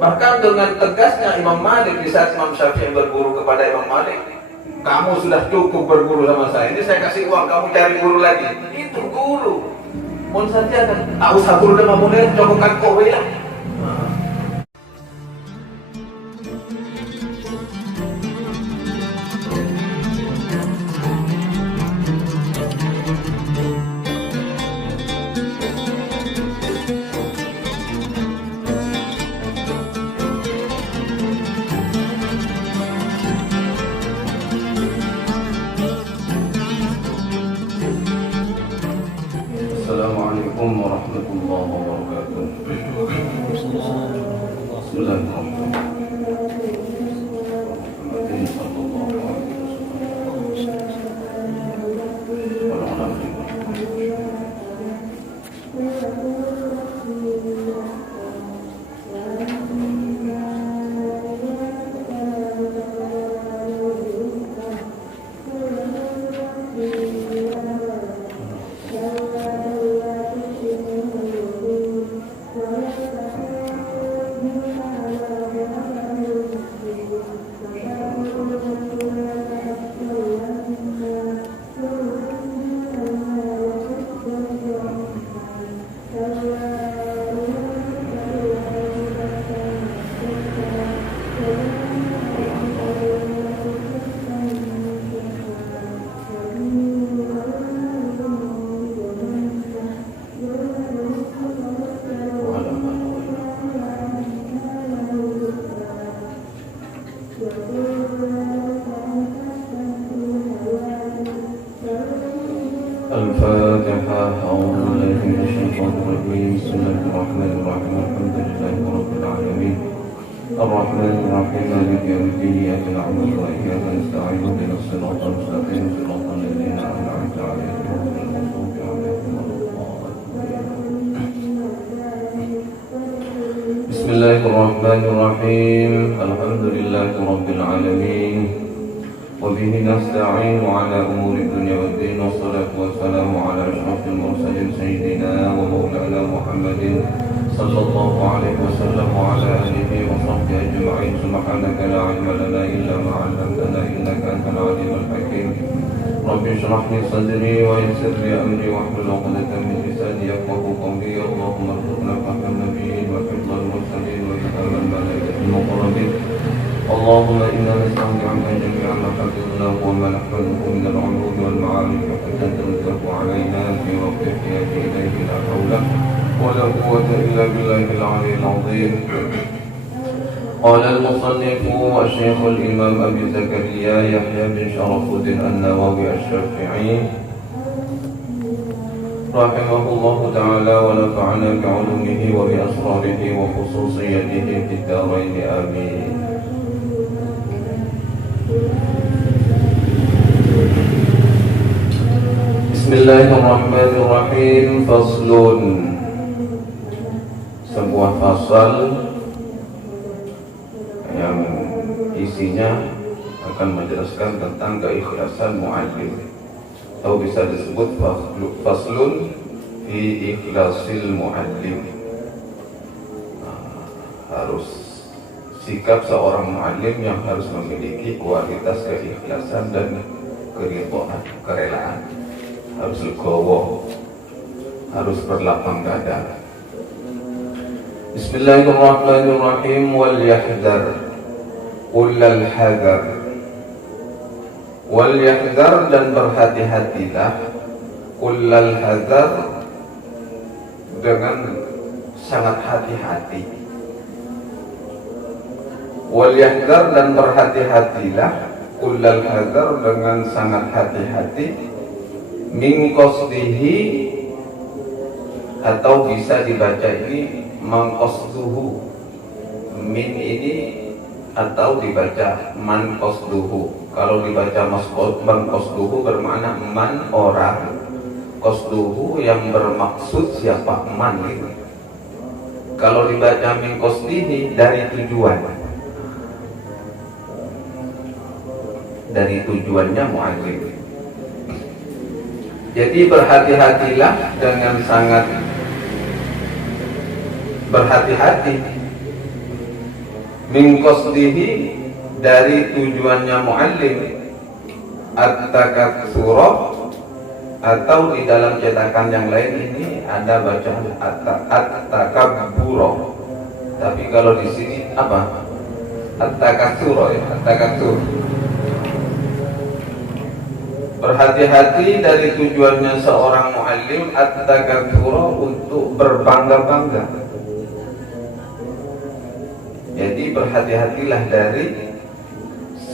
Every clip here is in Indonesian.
Bahkan dengan tegasnya Imam Malik di saat Imam Syafi'i berguru kepada Imam Malik, kamu sudah cukup berguru sama saya, ini saya kasih uang, kamu cari guru lagi. Itu guru. Mun saja kan, aku sabur udah mau mulai cokokan kowe lah. Assalamualaikum warahmatullahi wabarakatuh. الفاتحة. أعوذ بالله من الشيطان الرجيم. بسم الله الرحمن الرحيم. الحمد لله رب العالمين الرحمن الرحيم مالك يوم الدين إياك نعبد وإياك نستعين اهدنا الصراط المستقيم صراط الذين أنعمت عليهم غير المغضوب عليهم ولا الضالين. بسم الله الرحمن الرحيم. الحمد لله رب العالمين وبه نستعين على أمور الدنيا والدين والصلاة والسلام على أشرف المرسلين سيدنا ومولانا محمد صلى الله عليه وسلم وعلى آله وصحبه أجمعين. سبحانك لا علم لنا إلا ما علمتنا إنك أنت العليم الحكيم. رب اشرح لي صدري ويسر لي أمري واحلل عقدة من لساني يفقهوا قولي. اللهم ارزقنا فهم النبيين وحفظ المرسلين وإلهام الملائكة المقربين. اللهم إنا نسألك عنك جميع ما حفظناه وما نحفظه من العلوم والمعارف حتى تنزه علينا في وقت احتياج إليه لا حول ولا قوة إلا بالله العلي العظيم. قال المصنف الشيخ الإمام أبي زكريا يحيى بن شرف الدين النووي الشافعي رحمه الله تعالى ونفعنا بعلومه وبأسراره وخصوصيته في الدارين آمين. Bismillahirrahmanirrahim. Faslun. Sebuah fasal yang isinya akan menjelaskan tentang keikhlasan mu'allim, atau bisa disebut faslun fi ikhlasil mu'allim. Harus sikap seorang mu'allim yang harus memiliki kualitas keikhlasan dan keridhaan, kerelaan. Harus legowo, harus berlapang dada. Bismillahirrahmanirrahim. Wal yahdar kullal hadar. Wal yahdar, dan berhati-hatilah, kullal hadar, dengan sangat hati-hati. Wal yahdar, dan berhati-hatilah, kullal hadar, dengan sangat hati-hati, min qasdihi, atau bisa dibaca ini mangqasduhu. Min ini atau dibaca man qasduhu. Kalau dibaca man qasduhu bermakna man orang, qasduhu yang bermaksud siapa man gitu. Kalau dibaca min qasdihi dari tujuan, dari tujuannya mu'allim. Jadi berhati-hatilah dengan sangat berhati-hati min qasdihi, dari tujuannya muallim, at-takatsura, atau di dalam cetakan yang lain ini ada bacaan at-takabbura. Tapi kalau di sini apa? At-takatsura ya, at-takatsur. Berhati-hati dari tujuannya seorang muallim at-takatsura, untuk berbangga-bangga. Jadi berhati-hatilah dari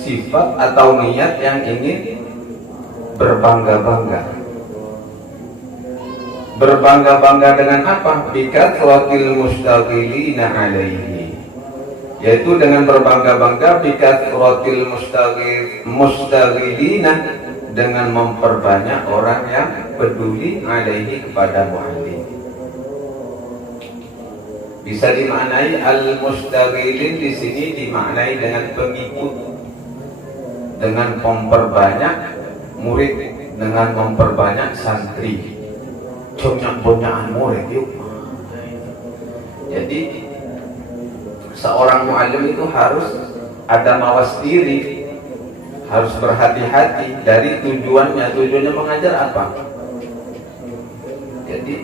sifat atau niat yang ingin berbangga-bangga. Berbangga-bangga dengan apa? Bikathratil mustaghilina alaihi, yaitu dengan berbangga-bangga bikathratil mustaghilina, dengan memperbanyak orang yang peduli alaihi, kepada muallim. Bisa dimaknai al-mustaghilin di sini dimaknai dengan pengikut, dengan memperbanyak murid, dengan memperbanyak santri, banyak murid yuk. Jadi seorang muallim itu harus ada mawas diri, harus berhati-hati dari tujuannya. Tujuannya mengajar apa? Jadi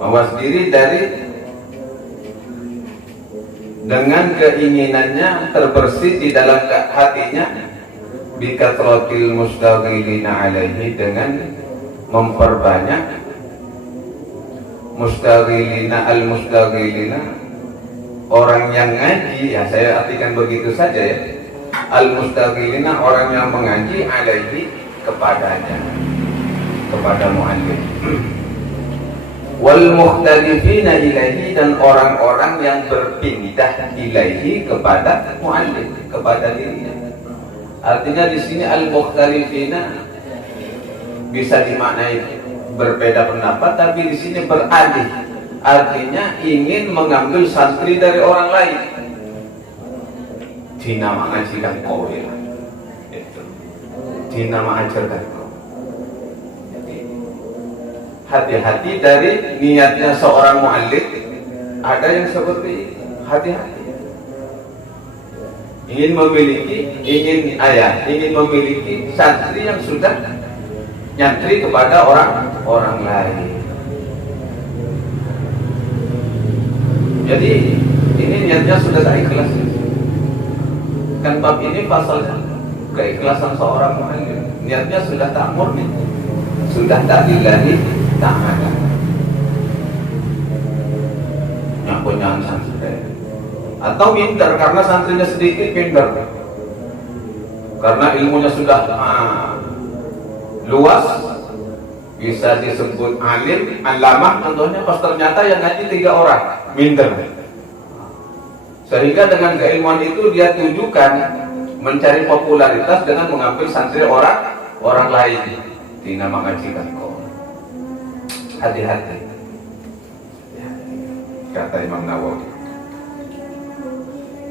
mawas diri dari dengan keinginannya terbersih di dalam hatinya, bikathratil mustaghilina alaihi, dengan memperbanyak mustaghilina, al-mustaghilina, orang yang ngaji, ya saya artikan begitu saja ya. Al-mustaghilina, orang yang mengaji, alaihi, kepadanya, kepada muallim. Wal mukhtalifina ilaihi, dan orang-orang yang berpindah ilaihi, kepada muallim, kepada dirinya. Artinya di sini al-mukhtalifina bisa dimaknai berbeda pendapat, tapi di sini beralih, artinya ingin mengambil santri dari orang lain. Dina mengajarkan kau ya, itu Dina mengajarkan kau. Jadi hati-hati dari niatnya seorang muallim. Ada yang seperti hati-hati, ingin memiliki santri yang sudah nyantri kepada orang lain. Jadi ini niatnya sudah tak ikhlas. Kan bab ini pasalnya keikhlasan seorang muallim. Niatnya sudah tak murni, sudah tak lillahi ta'ala. Yang punya santri, atau minder karena santrinya sedikit, minder karena ilmunya sudah luas, bisa disebut alim, alamah contohnya, pas ternyata yang ngaji 3 orang, minder. Sehingga dengan keilmuan itu dia tujukan mencari popularitas dengan mengambil santri orang lain. Dina mengajikan kau. Hati-hati, kata Imam Nawawi.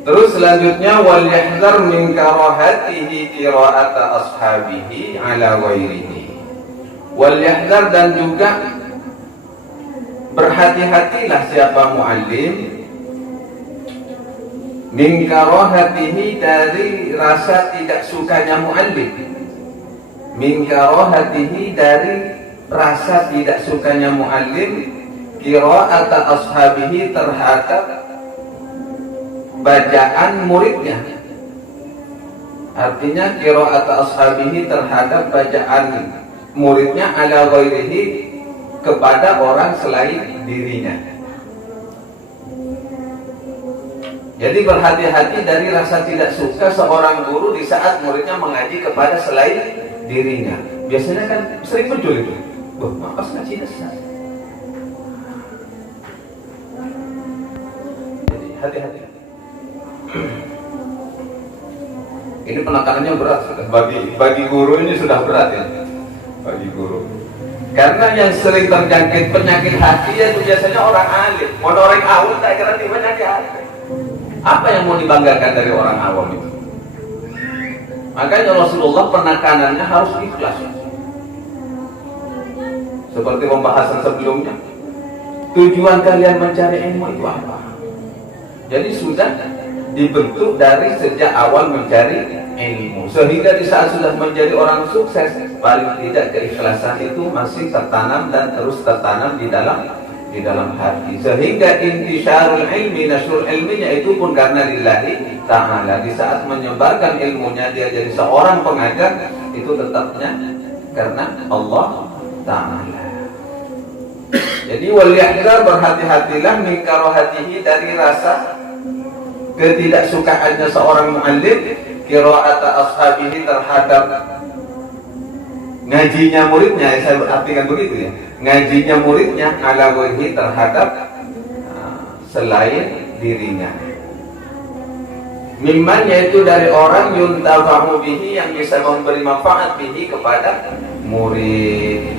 Terus selanjutnya, wal yahzar min karahatihi qira'ata ashabihi ala ghairihi. Wal yahzar, dan juga berhati-hatilah siapa muallim, min karahatihi, dari rasa tidak sukanya muallim. Min karahatihi, dari rasa tidak sukanya muallim, qira'ata ashabihi, terhadap bacaan muridnya. Artinya qira'ata ashabihi, terhadap bacaan muridnya, ala ghairihi, kepada orang selain dirinya. Jadi berhati-hati dari rasa tidak suka seorang guru di saat muridnya mengaji kepada selain dirinya. Biasanya kan sering muncul itu. Wah, makas ngaji dasar. Jadi hati-hati. Ini penekanannya berat sudah. Bagi guru ini sudah berat ya. Bagi guru. Karena yang sering terjangkit penyakit hati itu biasanya orang alim. Mau orang awam tak kira penyakit hati. Apa yang mau dibanggakan dari orang awam itu? Makanya Rasulullah penekanannya harus ikhlas. Seperti pembahasan sebelumnya, tujuan kalian mencari ilmu itu apa? Jadi sudah dibentuk dari sejak awal mencari ilmu, sehingga di saat sudah menjadi orang sukses, paling tidak keikhlasan itu masih tertanam dan terus tertanam di dalam hati, sehingga intisyarul ilmi, nasrul ilminya itu pun karena lillahi ta'ala. Di saat menyebarkan ilmunya dia jadi seorang pengajar, itu tetapnya karena Allah ta'ala. Jadi waliyahzar, berhati-hatilah min karahatihi, dari rasa ketidaksukaannya seorang muallim qira'ata ashabihi, terhadap ngajinya muridnya. Saya artikan begitu ya, ngajinya muridnya ala wajhi, terhadap selain dirinya. Mimman, yaitu dari orang yuntafa'u bihi, yang bisa memberi manfaat bihi kepada murid,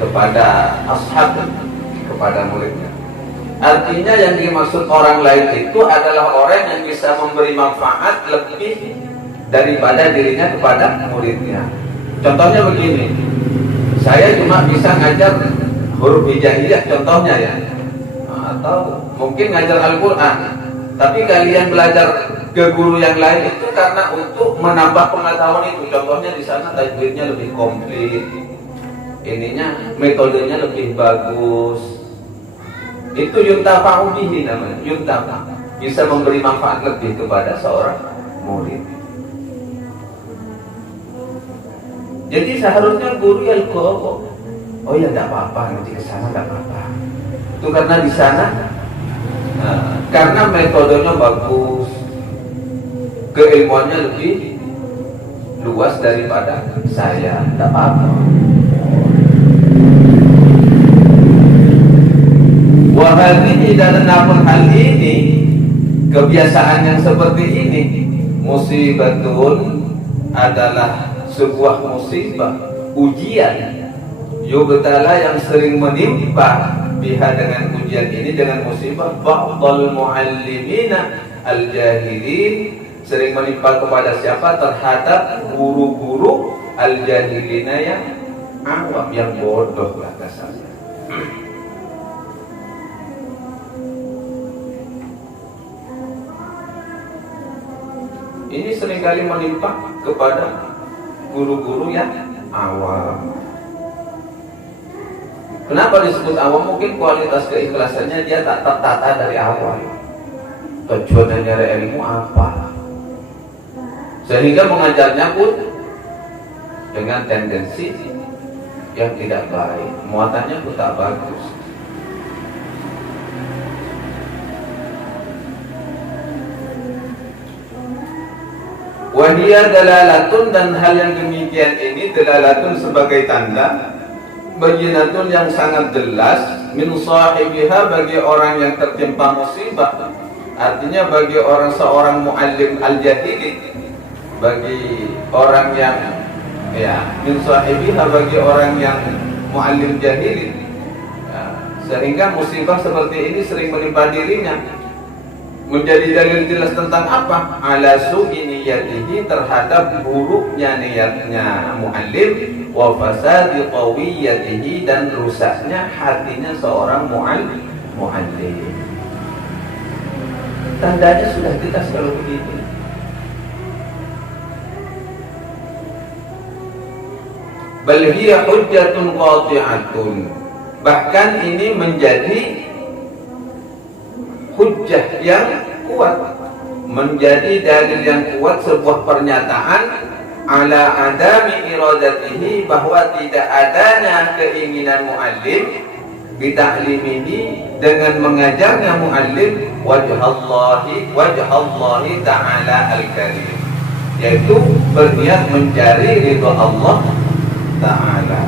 kepada ashab, kepada muridnya. Artinya yang dimaksud orang lain itu adalah orang yang bisa memberi manfaat lebih daripada dirinya kepada muridnya. Contohnya begini, saya cuma bisa ngajar huruf hijaiyah contohnya ya, atau mungkin ngajar Al-Quran, tapi kalian belajar ke guru yang lain itu karena untuk menambah pengetahuan itu. Contohnya di sana tajwidnya lebih komplit, ininya metodenya lebih bagus, itu yuntafa'u bihi namanya, yuntafa, bisa memberi manfaat lebih kepada seorang murid. Jadi seharusnya guru yang oh ya tidak apa-apa, nanti ke sana tidak apa-apa. Itu karena di sana karena metodenya bagus, keilmuannya lebih luas daripada saya, tidak apa-apa. Wahadihi, dan namun hal ini, kebiasaan yang seperti ini, musibatun, adalah sebuah musibah, ujian, yubtala, yang sering menimpa biha, dengan ujian ini, dengan musibah, ba'dal muallimina al-jahilin, sering menimpa kepada siapa? Terhadap guru-guru al-jahilina yang awam, yang bodoh lah kasarnya. Ini seringkali menimpa kepada guru-guru yang awam. Kenapa disebut awam? Mungkin kualitas keikhlasannya dia tak tertata dari awal. Tujuannya nyari ilmu apa? Sehingga mengajarnya pun dengan tendensi yang tidak baik, muatannya pun tak bagus. Wahia dalalatun, dan hal yang demikian ini dalalatun sebagai tanda, bayinatun yang sangat jelas, min sahibiha, bagi orang yang tertimpa musibah. Artinya bagi seorang muallim al-jahili, bagi orang yang min sahibiha, bagi orang yang muallim jahili, sehingga musibah seperti ini sering menimpa dirinya. Menjadi dalil jelas tentang apa? Ala su'i niyatihi, terhadap buruknya niatnya muallim, wa fasadi qawiyatihi, dan rusaknya hatinya seorang muallim. Tandanya sudah jelas kalau begitu. Bal hiya hujjatun qati'atun, bahkan ini menjadi hujjah yang kuat, menjadi dalil yang kuat, sebuah pernyataan ala adami iradatihi, bahwa tidak adanya keinginan muallim bita'limihi, dengan mengajarnya muallim wajhallahi ta'ala al-karim, yaitu berniat mencari ridha Allah ta'ala.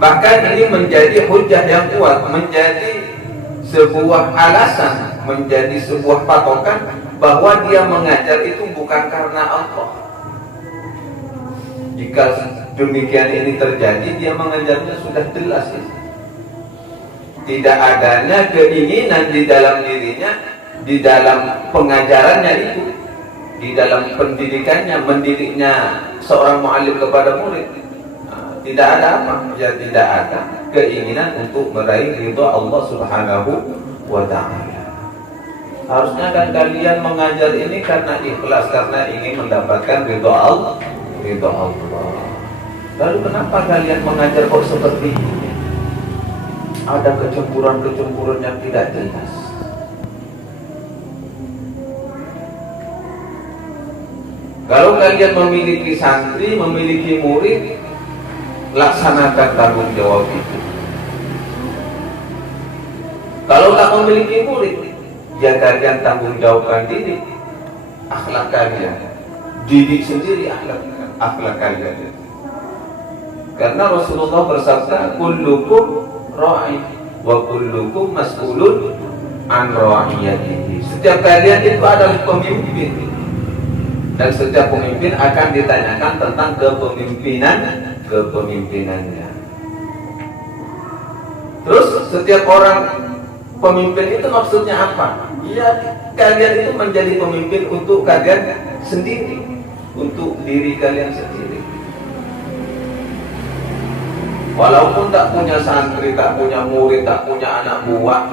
Bahkan ini menjadi hujjah yang kuat, menjadi sebuah alasan, menjadi sebuah patokan bahwa dia mengajar itu bukan karena Allah. Jika demikian ini terjadi, dia mengajarnya sudah jelas itu. Tidak adanya keinginan di dalam dirinya, di dalam pengajarannya itu, di dalam pendidikannya, mendidiknya seorang muallim kepada murid. Tidak ada apa? Ya tidak ada keinginan untuk meraih ridha Allah Subhanahu wa ta'ala. Harusnya kan kalian mengajar ini karena ikhlas, karena ingin mendapatkan ridho Allah. Lalu kenapa kalian mengajar kok seperti ini? Ada kecemburuan yang tidak jelas. Kalau kalian memiliki santri, memiliki murid, laksanakan tanggung jawab itu. Kalau tak memiliki murid, ya kalian tanggung jawabkan diri, akhlak kalian, didik sendiri akhlak kalian. Karena Rasulullah bersabda, kullukum ra'i wa kullukum mas'ulun an ra'iyatihi. Setiap kalian itu adalah pemimpin, dan setiap pemimpin akan ditanyakan tentang kepemimpinannya. Terus setiap orang pemimpin itu maksudnya apa? Ya, kalian itu menjadi pemimpin untuk kalian sendiri, untuk diri kalian sendiri. Walaupun tak punya santri, tak punya murid, tak punya anak buah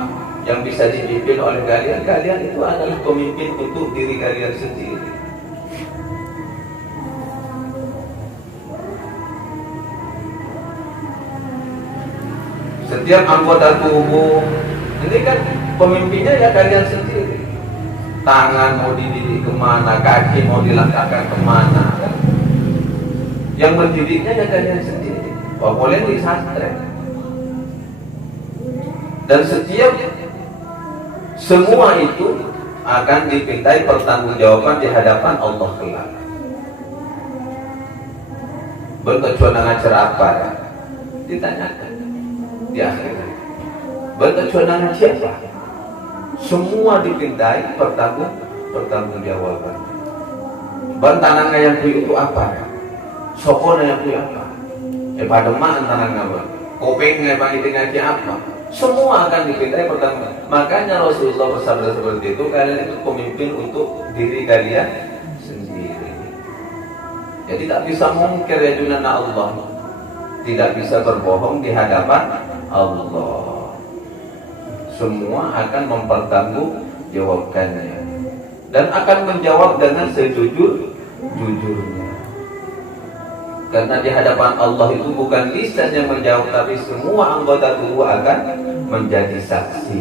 yang bisa dipimpin oleh kalian, kalian itu adalah pemimpin untuk diri kalian sendiri. Setiap anggota tubuh ini kan pemimpinnya ya kalian sendiri. Tangan mau dididik kemana, kaki mau dilangkahkan kemana, kan? Yang mendidiknya ya kalian sendiri. Boleh di pesantren. Dan semua itu akan dipintai pertanggungjawaban di hadapan Allah kelak. Berkecuali acara apa ya? Ditanyakan di akhirat. Berkecuali siapa? Semua dipintai pertanggungjawaban. Bantangan yang itu apa? Sopona yang apa? Pada mak antara apa? Kopeng apa itu ngaji apa? Semua akan dipintai pertama. Makanya Rasulullah bersabda seperti itu, kalian itu pemimpin untuk diri kalian sendiri. Jadi tak bisa mungkir ya junana Allah, tidak bisa berbohong di hadapan Allah. Semua akan mempertanggungjawabkannya dan akan menjawab dengan sejujur-jujurnya. Karena di hadapan Allah itu bukan lisan yang menjawab, tapi semua anggota tubuh akan menjadi saksi.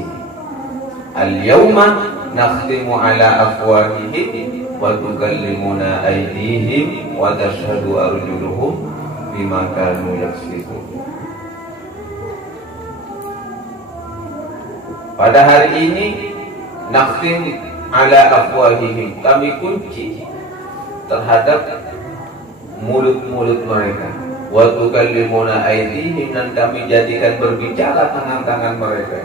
Al-yawma nakhtimu ala afwahihim wa tukallimuna aydihim wa tashhadu arjuluhum bima kanu yaksibun. Pada hari ini nakhtim ala afwahihim, kami kunci terhadap mulut-mulut mereka. Wa tukallimuna aydihim, dan kami jadikan berbicara tangan-tangan mereka.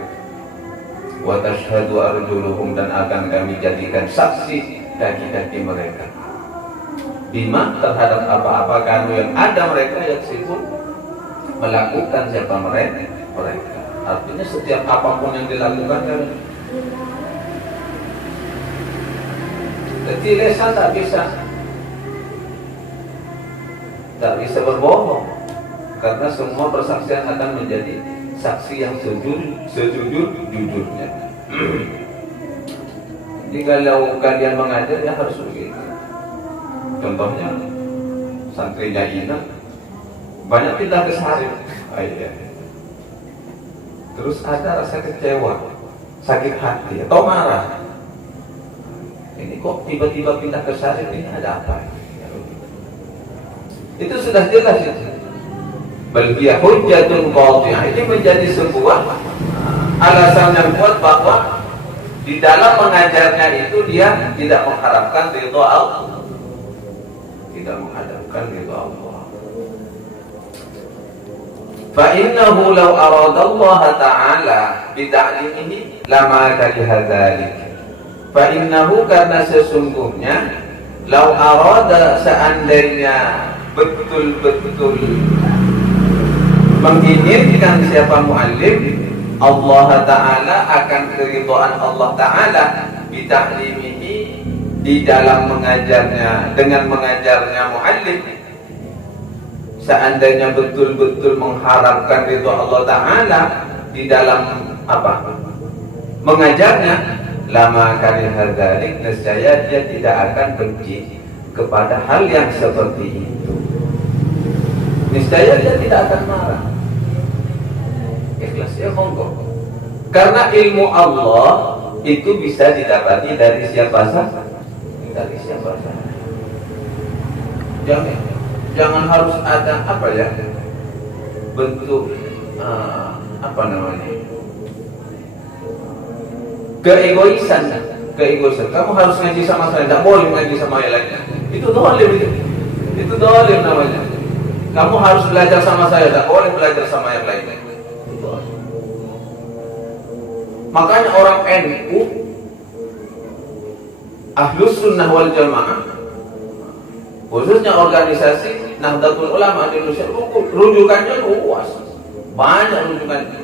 Wa tashhadu arjuluhum, dan akan kami jadikan saksi kaki-kaki mereka. Bima, terhadap apa-apa kanu yang ada mereka yang sibuk melakukan siapa mereka. Artinya setiap apapun yang dilakukan kan. Jadi lisan tak bisa berbohong, karena semua persaksian akan menjadi saksi yang sejujur-jujurnya. Jadi kalau kalian mengajar ya harus begitu. Contohnya santrinya Ina banyak pindah ke Sarif, terus ada rasa kecewa, sakit hati atau marah. Ini kok tiba-tiba pindah ke Sarif, ini ada apa? Itu sudah jelas itu. Bal hiya hujjatun qati'ah, ini menjadi sebuah alasan yang kuat bahwa di dalam mengajarnya itu dia tidak mengharapkan ridha Allah. Tidak mengharapkan ridha Allah. Fa innahu law arada Allah Ta'ala bi ta'limihi lama kariha dzalik. Fa innahu, karena sesungguhnya law arada, seandainya betul-betul menginginkan siapa muallim, Allah Ta'ala akan keridhaan Allah Ta'ala bita'limihi, di dalam mengajarnya, dengan mengajarnya muallim. Seandainya betul-betul mengharapkan ridha Allah Ta'ala di dalam apa? Mengajarnya, lama kariha dzalik, nescaya dia tidak akan benci kepada hal yang seperti itu. Niscaya dia tidak akan marah. Ikhlas ya monggo. Karena ilmu Allah itu bisa didapati dari siapa saja. Dari siapa saja. Jangan harus ada apa ya, bentuk apa namanya, keegoisan. Kamu harus ngaji sama saya, tidak boleh ngaji sama yang lainnya. Itu dolim, itu dolim namanya. Kamu harus belajar sama saya, tidak boleh belajar sama yang lainnya. Makanya orang NU, Ahlus Sunnah wal Jamaah, khususnya organisasi Nahdlatul Ulama di Indonesia, rujukannya luas, banyak rujukannya.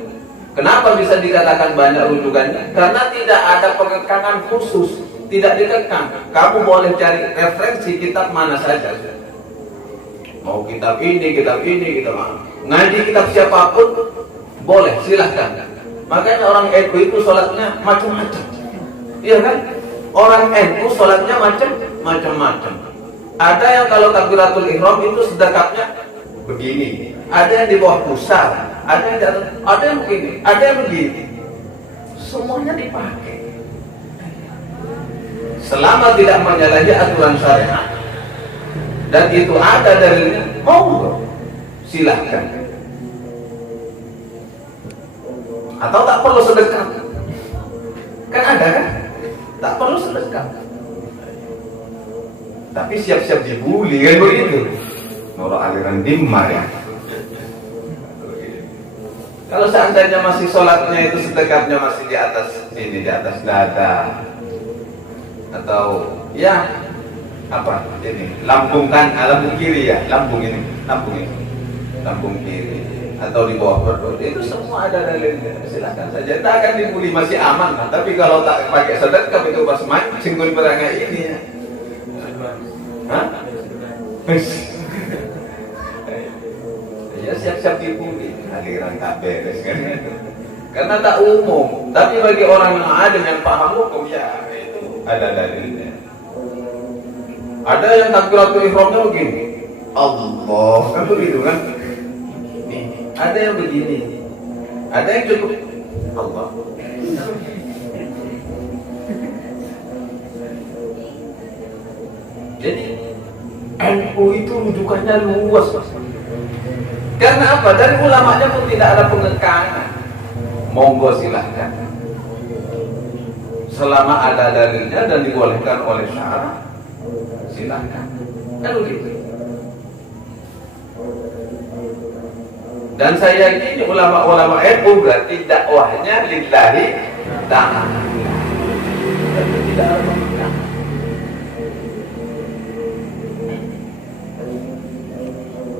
Kenapa bisa dikatakan banyak rujukannya? Karena tidak ada pengekangan khusus, tidak dikekang. Kamu boleh cari referensi kitab mana saja. Mau kitab ini, kitab ngaji kitab siapapun boleh, silahkan. Makanya orang NU itu sholatnya macam-macam, iya kan? Orang NU sholatnya macam-macam. Ada yang kalau takbiratul ihram itu sedekahnya begini, ada yang di bawah pusar, ada yang begini, ada yang begini. Semuanya dipakai. Selama tidak menyalahi aturan syariat dan itu ada dalilnya, monggo, silahkan. Atau tak perlu sedekah, kan ada kan? Tak perlu sedekah, tapi siap-siap dibully kan begitu. Nolak aliran dimar ya. Kalau seandainya masih sholatnya itu sedekahnya masih di atas ini, di atas dada, atau ya apa ini, lambung kiri ya, lambung kiri, atau di bawah perut, itu semua ada dalilnya. Silakan saja, tak akan dibully, masih aman lah. Tapi kalau tak pakai sedekah itu pas mancing perangai ini ya. Hah? Ya siap-siap dibully, aliran tak beres kan. Karena tak umum. Tapi bagi orang yang ada yang paham hukum, ya itu ada dalilnya. Ada yang takbiratul ihramnya begini, Allah kan begitu kan. Ada yang begini, ada yang cukup Allah. Jadi NU itu rujukannya luas. Karena apa? Dari ulamanya pun tidak ada pengekangan. Monggo silahkan. Selama ada dalilnya dan dibolehkan oleh syara, silahkan. Kan begitu. Dan saya yakini ulama-ulama NU berarti dakwahnya lillahi ta'ala. Tidak ada pengekangan.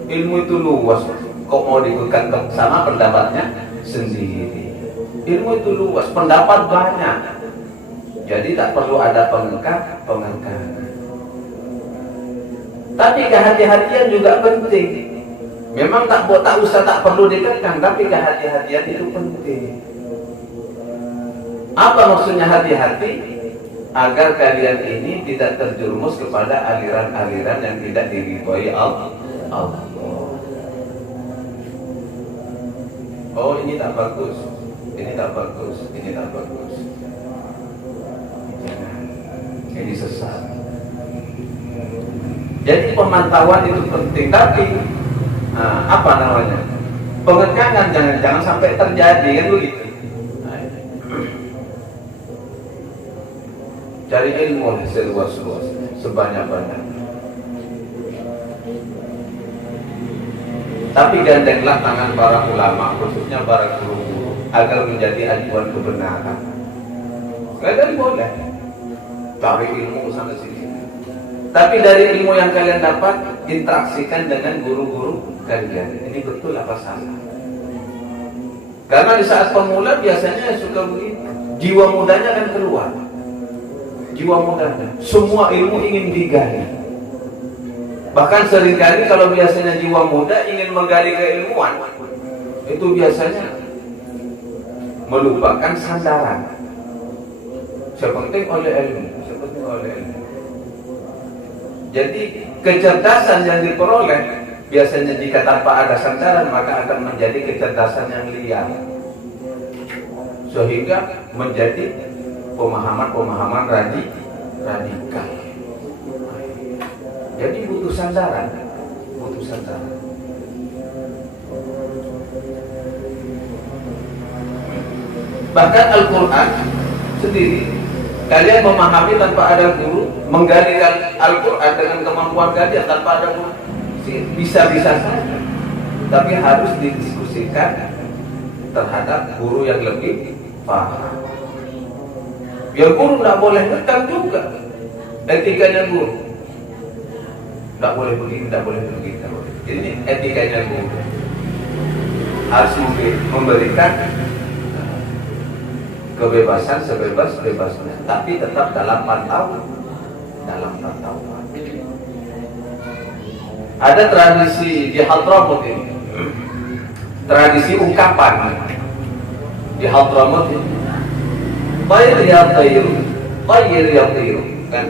Ilmu itu luas, kok mau dikekang sama pendapatnya sendiri. Ilmu itu luas, pendapat banyak, jadi tak perlu ada pengekangan. Tapi kehati-hatian juga penting. Memang tak usah, tak perlu dikekang, tapi kehati-hatian itu penting. Apa maksudnya hati-hati? Agar kalian ini tidak terjerumus kepada aliran-aliran yang tidak diridhoi Allah. Oh ini tak bagus, ini tak bagus, ini tak bagus, ini sesat. Jadi pemantauan itu penting, tapi apa namanya, pengekangan jangan sampai terjadi kan begitu. Cari ilmu seluas-luas, sebanyak-banyak. Tapi gandenglah tangan para ulama, khususnya para guru-guru, agar menjadi ajuan kebenaran. Kalian boleh cari ilmu sana sini, tapi dari ilmu yang kalian dapat, interaksikan dengan guru-guru kalian. Ini betul apa salah? Karena di saat pemula biasanya suka begitu, jiwa mudanya akan keluar. Jiwa mudanya, semua ilmu ingin digali. Bahkan seringkali kalau biasanya jiwa muda ingin menggali keilmuan, itu biasanya melupakan sandaran. Sepenting oleh ilmu. Jadi kecerdasan yang diperoleh biasanya jika tanpa ada sandaran maka akan menjadi kecerdasan yang liar, sehingga menjadi pemahaman radikal. Jadi butuh sandaran. Bahkan Al-Quran sendiri, kalian memahami tanpa ada guru, menggali Al-Quran dengan kemampuan kalian tanpa ada guru, bisa-bisa saja. Tapi harus didiskusikan terhadap guru yang lebih paham. Biar guru tidak boleh ngekang juga etikanya guru. Tidak boleh begini, tidak boleh begitu. Ini etikanya guru. Harus memberikan kebebasan sebebas-bebasnya, tapi tetap dalam pantauan. Ada tradisi di Hadramut ini, tradisi ungkapan di Hadramut ini. Tayr ya tayr, kan?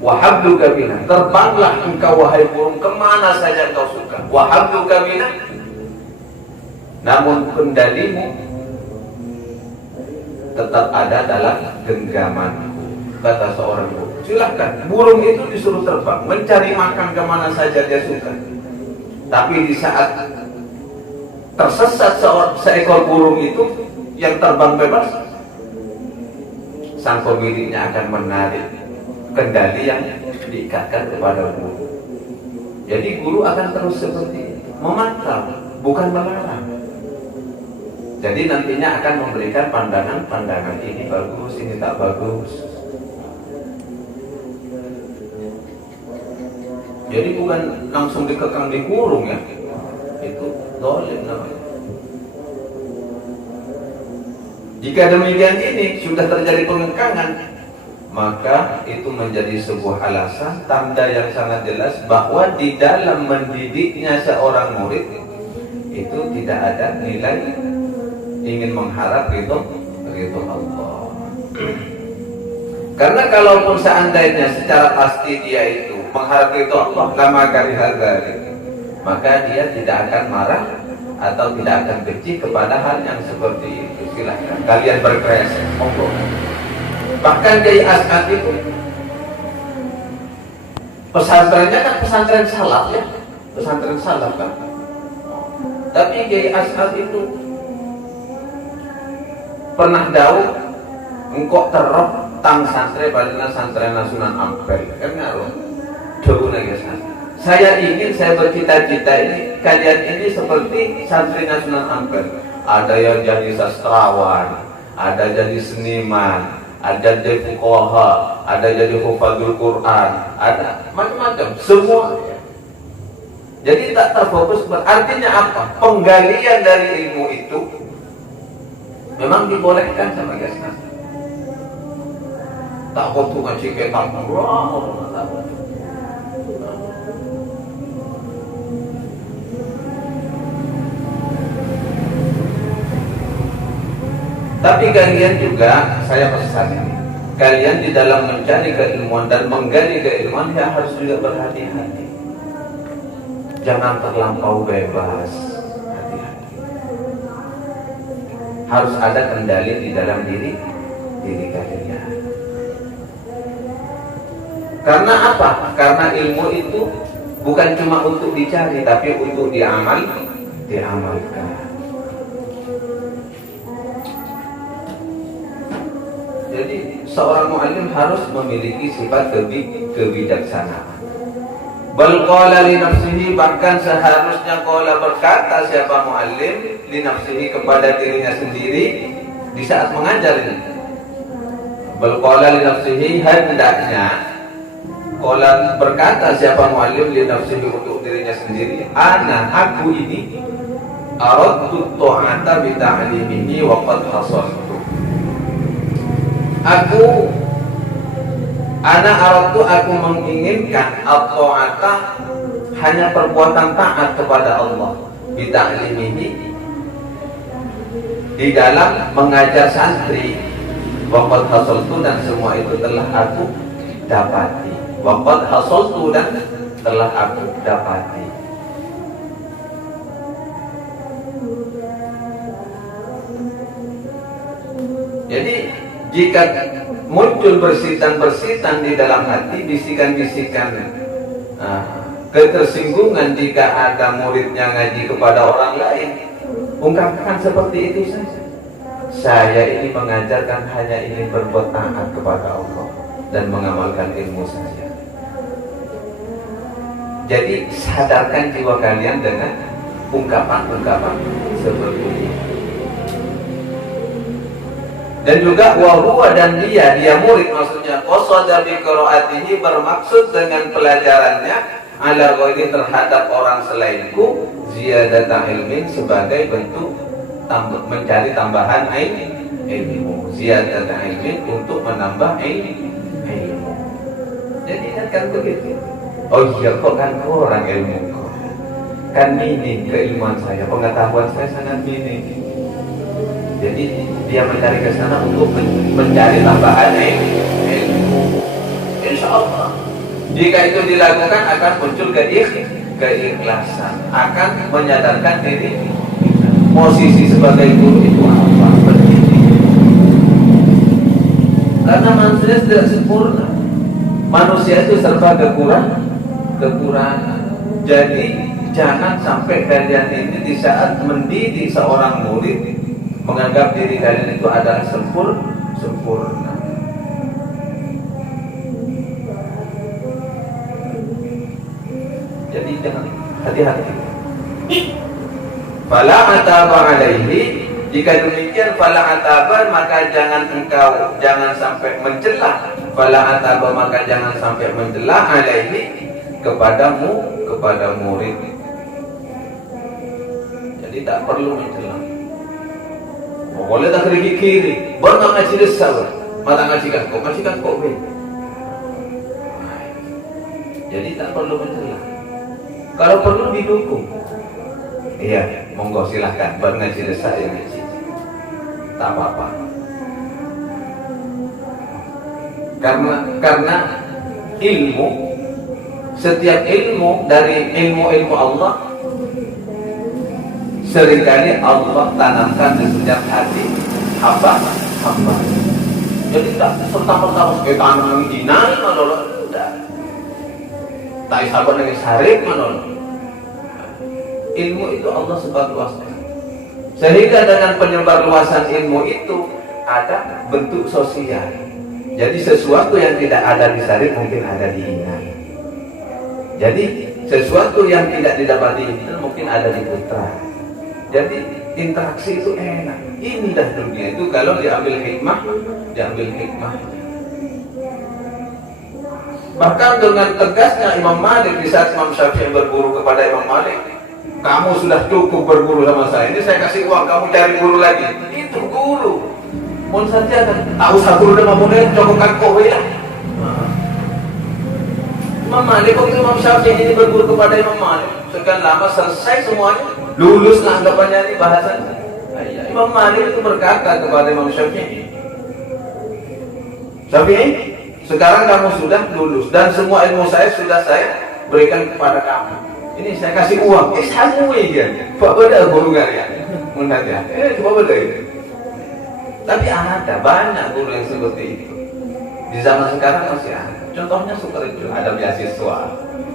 Wahabduka bina, terbanglah engkau wahai burung kemana saja engkau suka. Wahabduka bina, namun kendalimu tetap ada dalam genggamanku, kata seorang guru. Silahkan, burung itu disuruh terbang, mencari makan kemana saja dia suka. Tapi di saat tersesat seekor burung itu yang terbang bebas, sang pemiliknya akan menarik kendali yang diikatkan kepada guru. Jadi guru akan terus seperti itu, memantau, bukan melarang. Jadi nantinya akan memberikan pandangan ini bagus, ini tak bagus. Jadi bukan langsung dikekang di kurung ya, itu zalim namanya. Jika demikian ini sudah terjadi pengekangan, maka itu menjadi sebuah alasan, tanda yang sangat jelas bahwa di dalam mendidiknya seorang murid itu tidak ada nilai ingin mengharap ridho Allah. Karena kalaupun seandainya secara pasti dia itu mengharap ridho Allah, lama kali maka dia tidak akan marah atau tidak akan benci kepada hal yang seperti itu. Silahkan kalian berkreasi, monggo. Bahkan Kiai As'ad itu pesantrennya kan pesantren salaf ya, pesantren salaf kan. Tapi Kiai As'ad itu pernah dawuh engkau terop tang santre balina santren Sunan Ampel kan ngaruh dawuh lagi saya ingin, saya bercita-cita ini kalian ini seperti santri Sunan Ampel. Ada yang jadi sastrawan, ada jadi seniman, ada jadi fuqaha, ada jadi hufadzul Quran, ada macam-macam semua. Jadi tak terfokus. Artinya apa? Penggalian dari ilmu itu memang dibolehkan sama Gasna. Tak waktu ngaji ketam, tapi kalian juga, saya pesan ini, kalian di dalam mencari keilmuan dan menggali keilmuan ya harus juga berhati-hati. Jangan terlampau bebas, hati-hati. Harus ada kendali di dalam diri kalian. Karena apa? Karena ilmu itu bukan cuma untuk dicari, tapi untuk diamalkan. Jadi seorang mu'allim harus memiliki sifat kebijaksanaan. Bal qala li nafsihi, bahkan seharusnya qala berkata siapa mu'allim li nafsihi kepada dirinya sendiri di saat mengajar ini. Bal qala li nafsihi, hendaknya qala berkata siapa mu'allim li nafsihi untuk dirinya sendiri, aku ini aradtu ta'ata bi ta'limihi wa qad hasaltu. Aku menginginkan at-ta'ata hanya perbuatan taat kepada Allah bi ta'limihi, di dalam mengajar santri Waqad hasaltu, dan semua itu telah aku dapati. Waqad hasaltu, dan telah aku dapati. Jadi jika muncul bersitan-bersitan di dalam hati, bisikan-bisikan ketersinggungan jika ada muridnya ngaji kepada orang lain, ungkapkan seperti itu saja. Saya ini mengajarkan hanya ingin berbuat taat kepada Allah dan mengamalkan ilmu saja. Jadi sadarkan jiwa kalian dengan ungkapan-ungkapan seperti ini. Dan juga wahuwa, dan dia murid, maksudnya qasada bi qiraatihi, bermaksud dengan pelajarannya ala ghairi, terhadap orang selainku, ziyadatan ilmin, sebagai bentuk mencari tambahan ilmu, ziyadatan ilmin, untuk menambah ilmu. Jadi kan begitu. Oh iya, kok kan kurang ilmu, kan minim keilmuan saya, pengetahuan saya sangat minim. Jadi dia mencari ke sana untuk mencari tambahan ilmu. Insya Allah, jika itu dilakukan akan muncul keikhlasan, akan menyadarkan diri posisi sebagai guru itu apa, karena manusia tidak sempurna. Manusia itu serba kekurangan. Jadi jangan sampai kalian ini di saat mendidik seorang murid menganggap diri kalian itu adalah sempurna. Jadi jangan, hati-hati. Fala ataba alaihi, jika demikian fala ataba, maka jangan sampai mencela. Fala ataba, maka jangan sampai mencela alaihi, kepada murid. Jadi tak perlu mencela. Boleh tak kiri, baru ngaji desa, mata ngajikan kok be. Jadi tak perlu mencela. Kalau perlu didukung. Iya, monggo silahkan, baru ngaji desa yang ngaji. Tak apa-apa. Karena ilmu, setiap ilmu dari ilmu Allah, seringkali Allah tanamkan di setiap hati hamba. Jadi tak serta-merta kita tanam dinari manolong, tidak. Tak isabat dengan syarif manolong. Ilmu itu Allah sebarluaskan. Sehingga dengan penyebarluasan ilmu itu ada bentuk sosial. Jadi sesuatu yang tidak ada di syarif mungkin ada di inang. Jadi sesuatu yang tidak didapati mungkin ada di putra. Jadi interaksi itu enak, indah dunia itu kalau diambil hikmah. Bahkan dengan tegasnya Imam Malik di saat Imam Syafi'i berguru kepada Imam Malik, kamu sudah cukup berguru sama saya, ini saya kasih uang, kamu cari guru lagi. Itu guru. Mohon saja kan, tak usah guru dan mampunya cokokkan kowe ya. Imam Malik, waktu Imam Syafi'i ini berguru kepada Imam Malik, sekian lama selesai semuanya. Lulus lah anggapannya ini bahasanya. Imam Malik itu berkata kepada Imam Syafi'i, sekarang kamu sudah lulus dan semua ilmu saya sudah saya berikan kepada kamu. Ini saya kasih uang. Samu ya, Pak beda guru kalian. Mendat ya. Coba beda itu. Tapi ada banyak guru yang seperti itu. Di zaman sekarang masih ada. Contohnya seperti itu, ada beasiswa.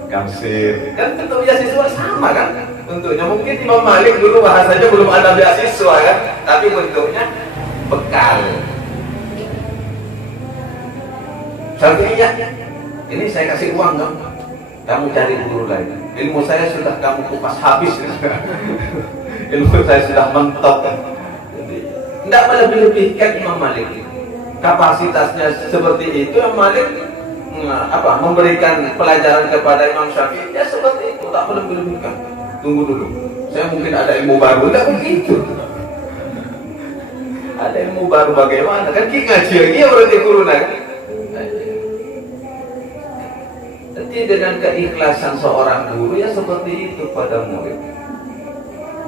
Kamsir, kan bentuk beasiswa sama kan bentuknya. Mungkin Imam Malik dulu bahasanya belum ada beasiswa kan, tapi bentuknya bekal. Syafi'iyah, ini saya kasih uang kamu cari guru lain. Ilmu saya sudah kamu kupas habis. Ilmu saya sudah mentok. Tidak melebih-lebihkan Imam Malik. Kapasitasnya seperti itu, Imam Malik memberikan pelajaran kepada Imam Syafi'i, ya seperti itu, tak melebih-lebihkan. Tunggu dulu, saya mungkin ada ilmu baru. Tidak begitu. Ada ilmu baru bagaimana? Kan kita ngaji lagi ya berarti guru kan? Jadi dengan keikhlasan seorang guru ya seperti itu pada murid.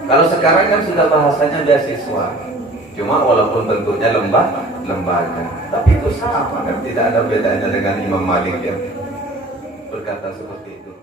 Kalau sekarang kan sudah bahasanya beasiswa. Cuma walaupun bentuknya lembaga, tapi itu sama kan, tidak ada bedanya dengan Imam Malik yang berkata seperti itu.